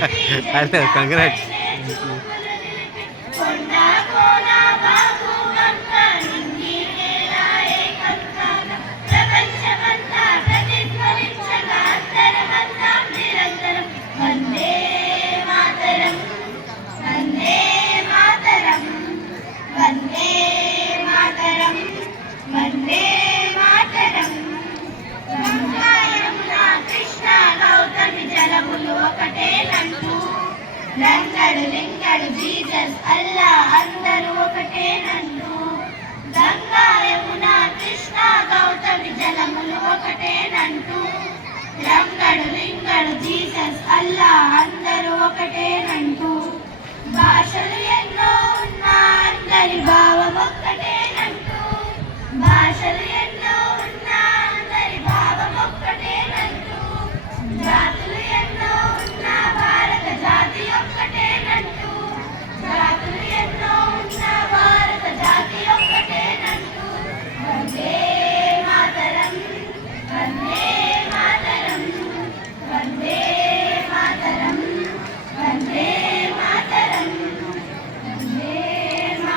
Hello congrats. రంగడు లింగడు Jesus Allah అందరూ ఒకటేనంటూ గంగా యమున కృష్ణ గౌతమి జలములు ఒకటేనంటూ రంగడు లింగడు జీసస్ అల్లా అందరూ ఒకటేనంటూ భాషలు ఎన్నో ఉన్నా అందరి భావం ఒక్కటేనంటూ భాషలు ఎన్నో ఉన్నా అందరి భావం ఒక్కటేనంటూ జాతులు ఎన్నో ఉన్నా భారత జాతి ఒక్కటేనంటూ జాతులు ఎన్నో ఉన్నా భారత జాతి ఒక్కటేనంటూ వందే మాతరం వందే మాతరం వందే మాతరం వందే మాతరం వందే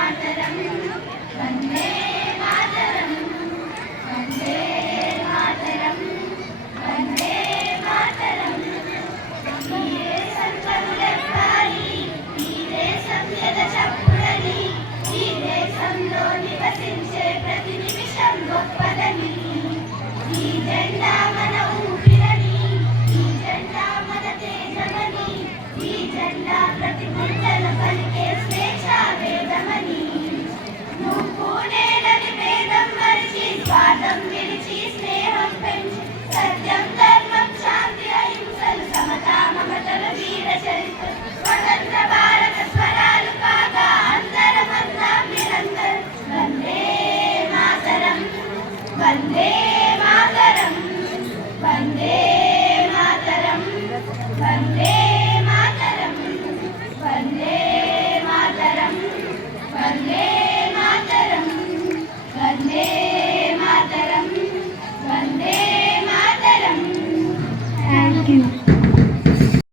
మాతరం వందే మాతరం వందే మాతరం వందే మాతరం ఈ దేశం కనులెప్పాలి ఈ దేశం ఎద చప్పుడని ఈ దేశంలో నివసించే ప్రతి నిమిషం గొప్పదని ఈ జెండా మన ఊపిరని ఈ జెండా మన తేజమని ఈ జెండా ప్రతి గుండెల పలికే స్వేచ్ఛా వేదమని నువ్వు నేనని భేదం మరిచి స్వార్థం విడిచి స్నేహం పెంచి సత్యం ధర్మం శాంతి అహింసలు సమతా మమతల వీర చరిత్ర స్వతంత్ర భారత స్వరాలు కాగా అందరం అందాం నిరంతరం వందే మాతరం వందే